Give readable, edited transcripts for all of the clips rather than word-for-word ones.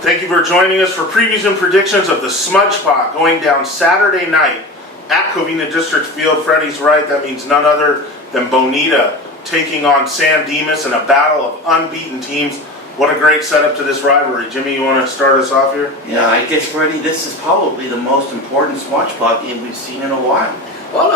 Thank you for joining us for previews and predictions of the Smudge Pot going down Saturday night at Covina District Field. Freddie's right, that means none other than Bonita taking on San Dimas in a battle of unbeaten teams. What a great setup to this rivalry. Jimmy, you want to start us off here? Yeah, I guess, Freddie, this is probably the most important Smudge Pot game we've seen in a while. Well, I don't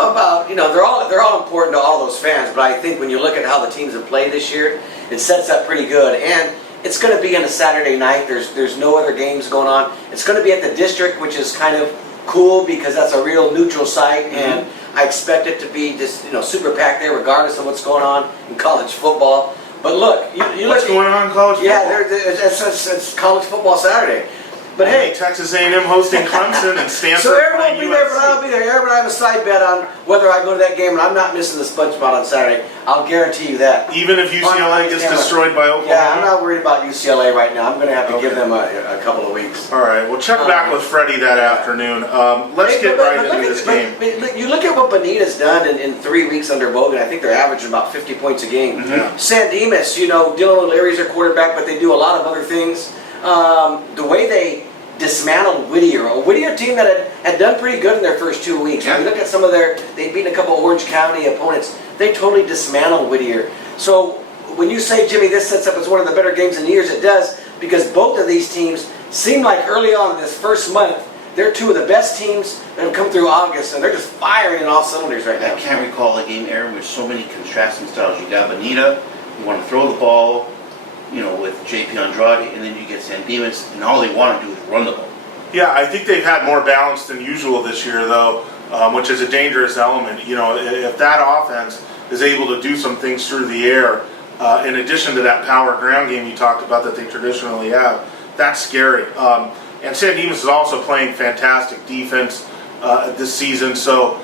know about, they're all important to all those fans, but I think when you look at how the teams have played this year, it sets up pretty good. And it's going to be on a Saturday night. There's no other games going on. It's going to be at the district, which is kind of cool because that's a real neutral site, and I expect it to be just super packed there, regardless of what's going on in college football. But look, what's going on in college football? Yeah, it's college football Saturday. But hey, Texas A&M hosting Clemson and Stanford. So everyone will be there, but I'll be there. Everyone have a side bet on whether I go to that game, and I'm not missing the Smudge Pot on Saturday. I'll guarantee you that. Even if UCLA gets destroyed by Oklahoma? Yeah, I'm not worried about UCLA right now. I'm going to have to give them a couple of weeks. All right, well, check back with Freddie that afternoon. Let's get right into this game. You look at what Bonita's done in 3 weeks under Bogan. I think they're averaging about 50 points a game. San Dimas, Dylan O'Leary's their quarterback, but they do a lot of other things. The way they dismantled Whittier, a Whittier team that had done pretty good in their first 2 weeks. When you look at some of they'd beaten a couple Orange County opponents. They totally dismantled Whittier. So when you say, Jimmy, this sets up as one of the better games in years, it does, because both of these teams seem like early on in this first month, they're two of the best teams that have come through August, and they're just firing in all cylinders right now. I can't recall a game, Aaron, with so many contrasting styles. You got Bonita, you want to throw the ball, with JP Andrade, and then you get San Dimas, and all they want to do is run the ball. Yeah, I think they've had more balance than usual this year, though, which is a dangerous element. If that offense is able to do some things through the air, in addition to that power ground game you talked about that they traditionally have, that's scary. And San Dimas is also playing fantastic defense this season, so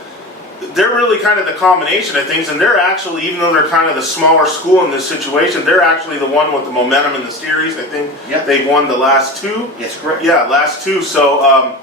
they're really kind of the combination of things, and they're actually, even though they're kind of the smaller school in this situation, they're actually the one with the momentum in the series. I think they've won the last two. Yes, correct. Yeah, last two. So,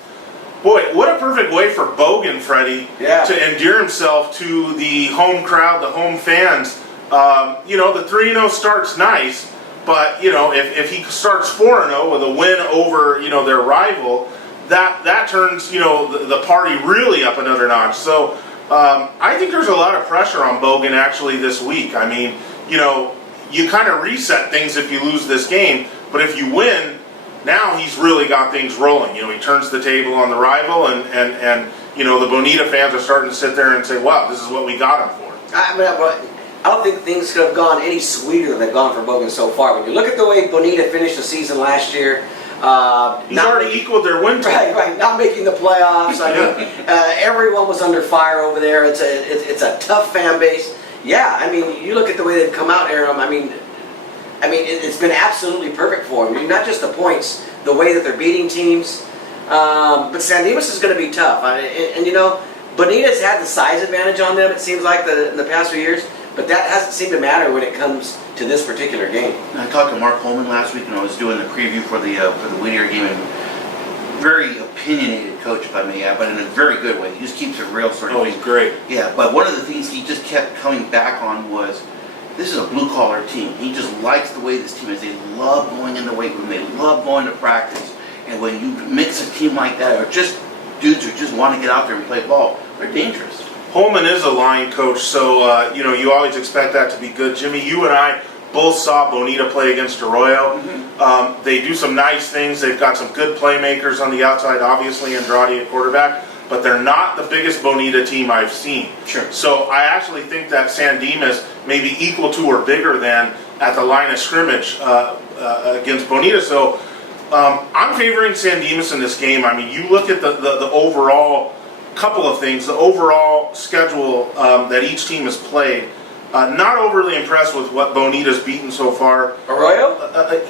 boy, what a perfect way for Bogan, Freddie, to endear himself to the home crowd, the home fans. The 3-0 start's nice, but, if he starts 4-0 with a win over, their rival, that turns, the party really up another notch. So, I think there's a lot of pressure on Bogan actually this week. I mean, you kind of reset things if you lose this game, but if you win, now he's really got things rolling. He turns the table on the rival, and the Bonita fans are starting to sit there and say, wow, this is what we got him for. I don't think things could have gone any sweeter than they've gone for Bogan so far. When you look at the way Bonita finished the season last year, he's already equaled their win total. Right, not making the playoffs. I mean, everyone was under fire over there. It's a tough fan base. Yeah, I mean, you look at the way they've come out, Aaron. I mean, it's been absolutely perfect for them. I mean, not just the points, the way that they're beating teams. But San Dimas is going to be tough. Bonita's had the size advantage on them. It seems like in the past few years. But that hasn't seemed to matter when it comes to this particular game. I talked to Mark Holman last week when I was doing the preview for the Whittier game, and very opinionated coach, if I may add, but in a very good way. He just keeps it real. He's great. Yeah, but one of the things he just kept coming back on was, this is a blue-collar team. He just likes the way this team is. They love going in the weight room. They love going to practice. And when you mix a team like that, or just dudes who just want to get out there and play ball, they're dangerous. Holman is a line coach, so you always expect that to be good. Jimmy, you and I both saw Bonita play against Arroyo. They do some nice things. They've got some good playmakers on the outside, obviously Andrade at quarterback, but they're not the biggest Bonita team I've seen. Sure. So I actually think that San Dimas may be equal to or bigger than at the line of scrimmage against Bonita. So I'm favoring San Dimas in this game. I mean, you look at the overall couple of things. The overall schedule that each team has played, not overly impressed with what Bonita's beaten so far. Arroyo?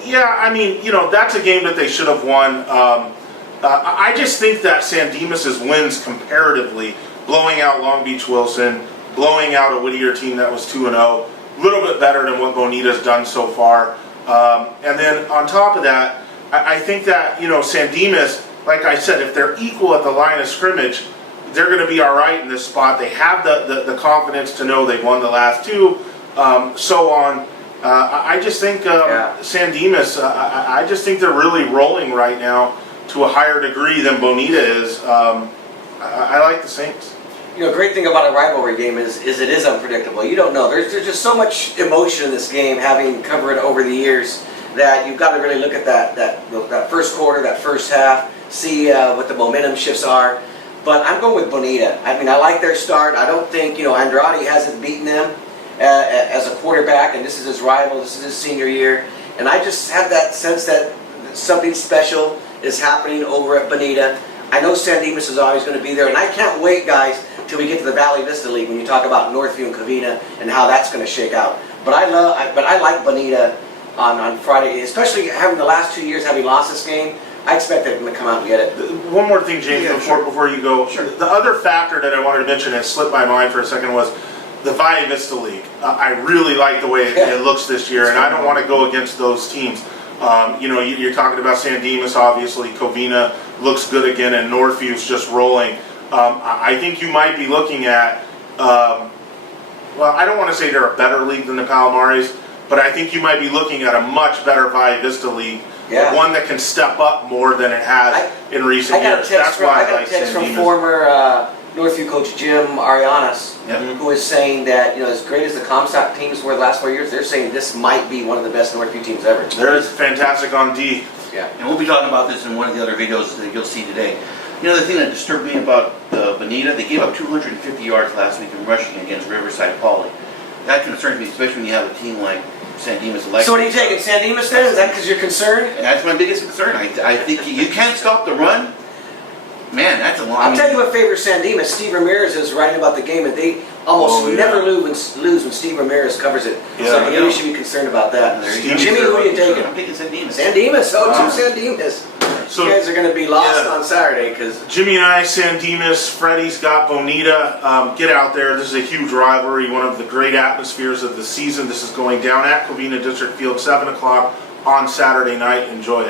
Yeah, I mean, that's a game that they should have won. I just think that San Dimas' wins comparatively, blowing out Long Beach Wilson, blowing out a Whittier team that was 2-0, a little bit better than what Bonita's done so far. And then on top of that, I think that, San Dimas, like I said, if they're equal at the line of scrimmage, they're going to be all right in this spot. They have the confidence to know they've won the last two, so on. I just think Yeah. San Dimas, I just think they're really rolling right now to a higher degree than Bonita is. I like the Saints. You know, great thing about a rivalry game is it is unpredictable. You don't know. There's just so much emotion in this game, having covered it over the years, that you've got to really look at that first quarter, that first half, see what the momentum shifts are. But I'm going with Bonita. I mean, I like their start. I don't think, Andrade hasn't beaten them as a quarterback, and this is his rival. This is his senior year. And I just have that sense that something special is happening over at Bonita. I know San Dimas is always going to be there, and I can't wait, guys, till we get to the Valley Vista League when you talk about Northview and Covina and how that's going to shake out. But I like Bonita on Friday, especially having the last 2 years having lost this game. I expect they're going to come out and get it. One more thing, James, before you go. Sure. The other factor that I wanted to mention that slipped my mind for a second was the Valley Vista League. I really like the way it looks this year, and I don't want to go against those teams. You're talking about San Dimas, obviously. Covina looks good again, and Northview's just rolling. I think you might be looking at, well, I don't want to say they're a better league than the Palomares, but I think you might be looking at a much better Valley Vista League, one that can step up more than it has in recent years. That's why I like text San from Dimas. former Northview coach Jim Arianas, who is saying that, as great as the Comstock teams were the last 4 years, they're saying this might be one of the best Northview teams ever. They're fantastic on D. Yeah. And we'll be talking about this in one of the other videos that you'll see today. The thing that disturbed me about Bonita, they gave up 250 yards last week in rushing against Riverside Poly. That concerns me, especially when you have a team like San Dimas. So what are you taking, San Dimas then? Is that because you're concerned? That's my biggest concern. I think you can't stop the run. Man, that's a long... I'll tell you what favors San Dimas. Steve Ramirez is writing about the game, and they almost never lose when Steve Ramirez covers it. So maybe you should be concerned about that. Jimmy, who are you taking? I'm taking San Dimas. San Dimas. Oh, two San Dimas. So, you guys are going to be lost on Saturday because Jimmy and I, San Dimas, Freddie's got Bonita. Get out there. This is a huge rivalry, one of the great atmospheres of the season. This is going down at Covina District Field, 7 o'clock on Saturday night. Enjoy it.